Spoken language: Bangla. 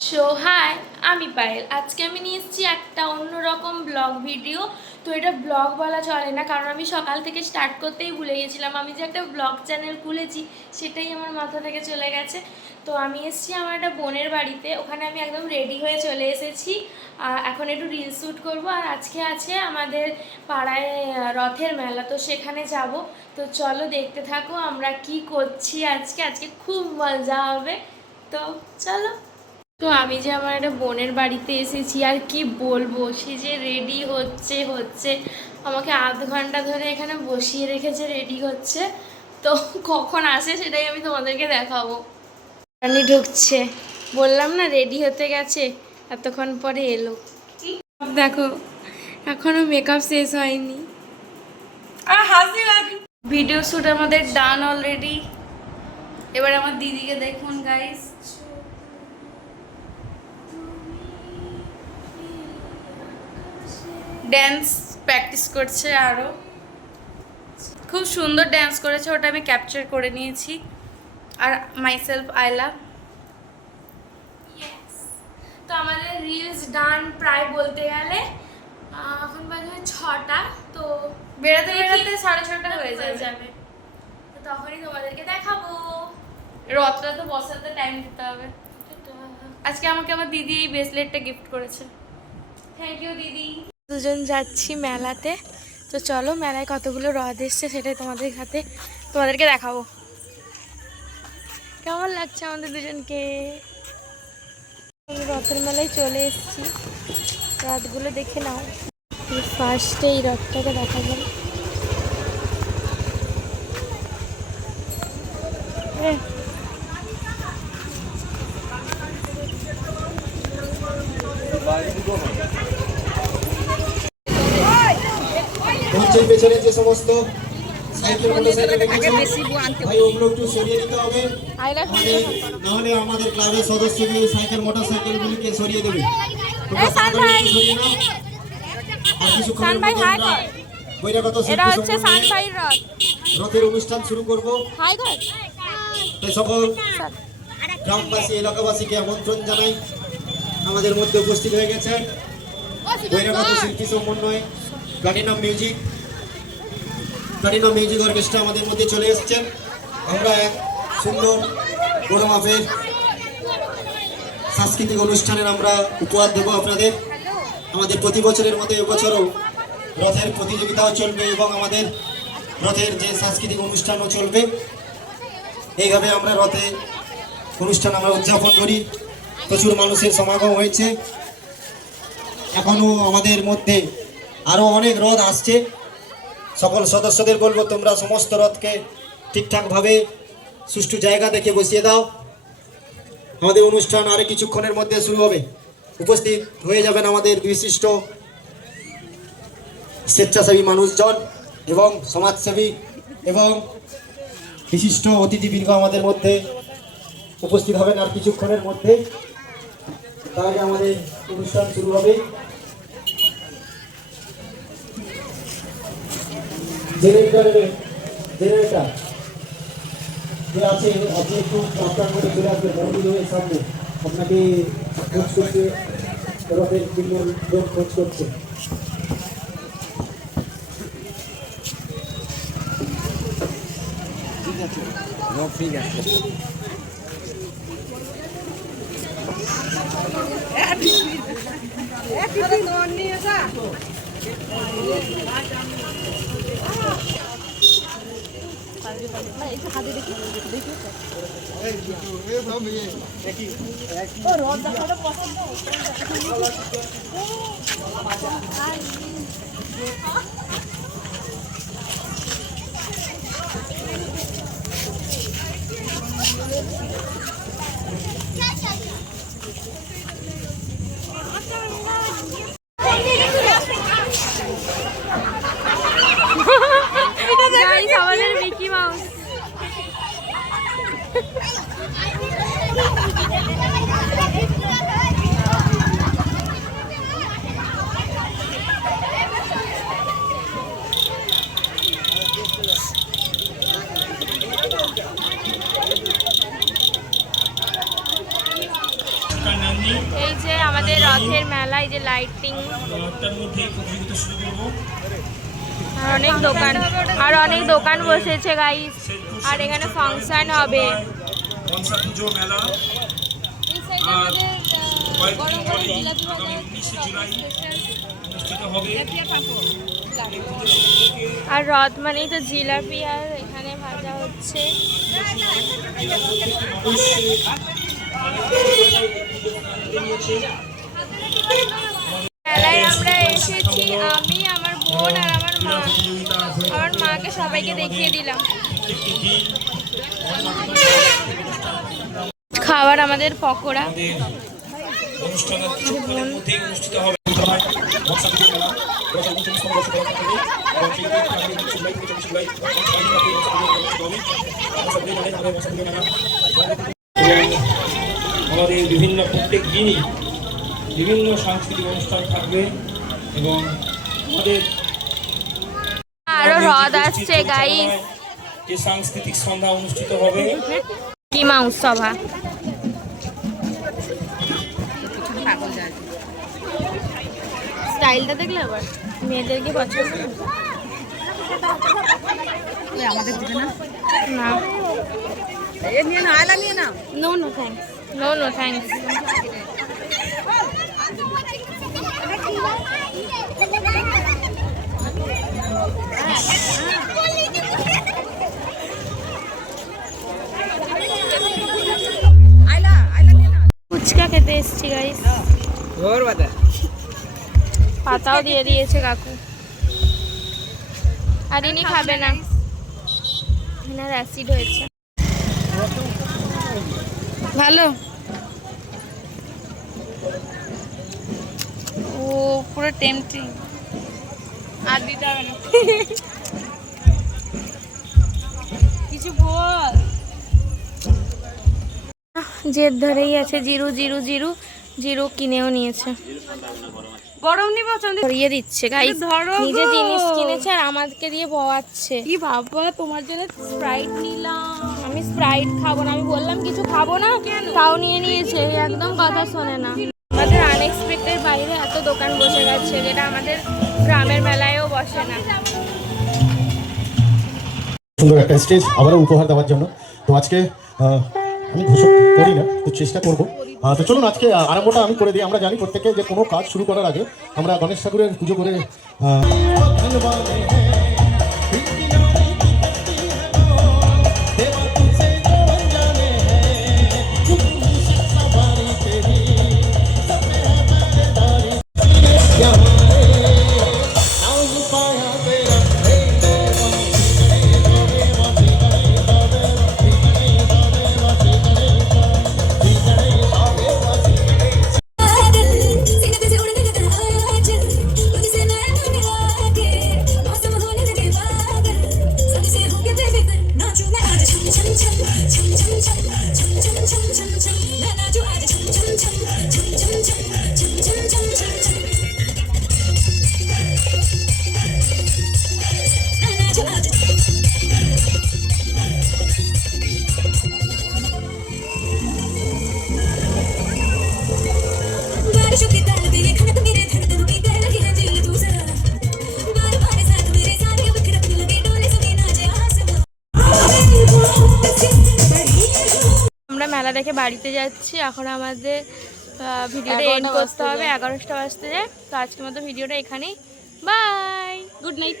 সো হাই, আমি পায়েল। আজকে আমি নিয়ে এসেছি একটা অন্যরকম ব্লগ ভিডিও। তো এটা ব্লগ বলা চলে না, কারণ আমি সকাল থেকে স্টার্ট করতেই ভুলে গেছিলাম। আমি যে একটা ব্লগ চ্যানেল খুলেছি সেটাই আমার মাথা থেকে চলে গেছে। তো আমি এসেছি আমার একটা বোনের বাড়িতে, ওখানে আমি একদম রেডি হয়ে চলে এসেছি। এখন একটু রিল শ্যুট করবো। আর আজকে আছে আমাদের পাড়ায় রথের মেলা, তো সেখানে যাব। তো চলো দেখতে থাকো আমরা কি করছি। আজকে আজকে খুব মজা হবে, তো চলো। তো আমি যে আমার একটা বোনের বাড়িতে এসেছি, আর কি বলবো, সে যে রেডি হচ্ছে আমাকে আধ ঘন্টা ধরে এখানে বসিয়ে রেখেছে, রেডি হচ্ছে। তো কখন আসে সেটাই আমি তোমাদেরকে দেখাবো। রানী ঢুকছে, বললাম না রেডি হতে গেছে, এতক্ষণ পরে এলো। দেখো এখনো মেকআপ শেষ হয়নি। আর হাসি ভিডিও শ্যুট আমাদের ডান অলরেডি। এবার আমার দিদিকে দেখুন গাইস, ড্যান্স প্র্যাকটিস করছে। আরও খুব সুন্দর ড্যান্স করেছে, ওটা আমি ক্যাপচার করে নিয়েছি। আর মাইসেলফ আইলা। তো আমাদের রিলস ডান প্রায় বলতে গেলে। এখন বাজে 6টা, তো বেরোতে বেরোতে 6:30 হয়ে যাবে। তো তখনই তোমাদেরকে দেখাবো। রথটা তো বসাতে টাইম দিতে হবে। আজকে আমাকে আমার দিদি এই ব্রেসলেটটা গিফট করেছে। থ্যাংক ইউ দিদি। দুজন যাচ্ছি মেলাতে। তো চলো, মেলায় কতগুলো রথ এসছে সেটাই তোমাদেরকে দেখাবো। কেমন লাগছে আমাদের দুজনকে। রথের মেলায় চলে এসেছি, রথগুলো দেখে নাও। ফার্স্টে এই রথটাকে দেখা গেল। মঞ্চের পেছনে যে সমস্ত সাইকেল মোটরসাইকেল রেখেছে ভাই ওগুলো একটু সরিয়ে দিতে হবে, নাহলে আমাদের ক্লাবের সদস্যকে সাইকেল মোটরসাইকেলগুলিকে সরিয়ে দেবে। আর কিছুক্ষণ বহিরাগত রথের অনুষ্ঠান শুরু করবো। তাই সকল গ্রামবাসী এলাকাবাসীকে আমন্ত্রণ জানাই। আমাদের মধ্যে উপস্থিত হয়ে গেছে বহিরাগত শিল্পী সমন্বয় প্লাটিনাম মিউজিক অর্কেস্ট্রা আমাদের মধ্যে চলে এসেছেন। আমরা এক সুন্দর বড় মাপের সাংস্কৃতিক অনুষ্ঠানের আমরা উপহার দেব আপনাদের। আমাদের প্রতি বছরের মতো এবছরও রথের প্রতিযোগিতাও চলবে এবং আমাদের রথের যে সাংস্কৃতিক অনুষ্ঠানও চলবে। এইভাবে আমরা রথের অনুষ্ঠান আমরা উদযাপন করি। প্রচুর মানুষের সমাগম হয়েছে। এখনো আমাদের মধ্যে আরও অনেক রথ আসছে। সকল সদস্যদের বলবো তোমরা সমস্ত রথকে ঠিকঠাকভাবে সুষ্ঠু জায়গা দেখে বসিয়ে দাও। আমাদের অনুষ্ঠান আরও কিছুক্ষণের মধ্যে শুরু হবে। উপস্থিত হয়ে যাবেন আমাদের বিশিষ্ট স্বেচ্ছাসেবী মানুষজন এবং সমাজসেবী এবং বিশিষ্ট অতিথিবৃন্দ আমাদের মধ্যে উপস্থিত হবেন আর কিছুক্ষণের মধ্যে। তার আগে আমাদের অনুষ্ঠান শুরু হবে। জেনারেটর যে আছে আপনি একটু আপনার মধ্যে চলে আসবেন মন্দিরের সামনে। আপনাকে খোঁজ করছে, রথের তিনজন খোঁজ করছে। ঠিক আছে আমাদের মিকি মাউস। এই যে আমাদের রথের মেলা, এই যে লাইটিং, আর অনেক দোকান বসেছে গাইস। আর এখানে ফাংশন হবে। আর রথ মানেই তো জিলাপি, আর এখানে ভাজা হচ্ছে। মেলায় আমরা এসেছি, আমি, আমার বোন আর আমার মা। আমার মাকে সবাইকে দেখিয়ে দিলাম। খাবার আমাদের পকোড়া। আমাদের বিভিন্ন প্রত্যেক দিনই বিভিন্ন সাংস্কৃতিক অনুষ্ঠান থাকবে এবং আমাদের আরো হ্রদ আসছে গাইস। যে সাংস্কৃতিক সন্ধ্যা অনুষ্ঠিত হবে কি মাউস সভা। স্টাইলটা দেখলে আবার মেয়েদেরকে পছন্দ আমাদের দিবে না না। এ নিয়ে না, আয়লা নিয়ে না। No no thanks, no no thanks. আয়লা আয়লা নিয়ে না। ফুচকা খেতে এসছি গাইস। ঘর বাদা পাতাও দিয়ে দিয়েছে কাকু। আর ইনি খাবে না, এনার অ্যাসিড হয়েছে। ভালো। ও পুরো টেম্পটিং। আর দিতে হবে না কিছু বল। জেদ ধরেই আছে জিরু জিরু জিরু। জিরু কিনেও নিয়েছে। গরম নি পছন্দ ধরিয়ে দিচ্ছে গাইস। ধরো গো। নিজে জিনিস কিনেছে আর আমাদেরকে দিয়ে ভোয়াচ্ছে। কি বাবা, তোমার জন্য স্প্রাইট নিলাম। আমি স্প্রাইট খাবো না, আমি বললাম কিছু খাবো না, তাও নিয়ে নিয়েছে। একদম কথা শোনে না। আমাদের আনএক্সপেক্টেড বাইরে এত দোকান বসে গেছে, যেটা আমাদের গ্রামের মেলায়ও বসে না। সুন্দর একটা স্টেজ আবারও উপহার দেওয়ার জন্য। তো আজকে আমি ঘোষক করি না, তো চেষ্টা করবো। তো চলুন আজকে আরম্ভটা আমি করে দিই। আমরা জানি প্রত্যেকে যে কোনো কাজ শুরু করার আগে আমরা গণেশ ঠাকুরের পুজো করে আমরা মেলা দেখে বাড়িতে যাচ্ছি। এখন আমাদের ভিডিওটা এন্ড করতে হবে, 11টা বাজতে যায়। তো আজকের মতো ভিডিওটা এখানেই। Bye, good night.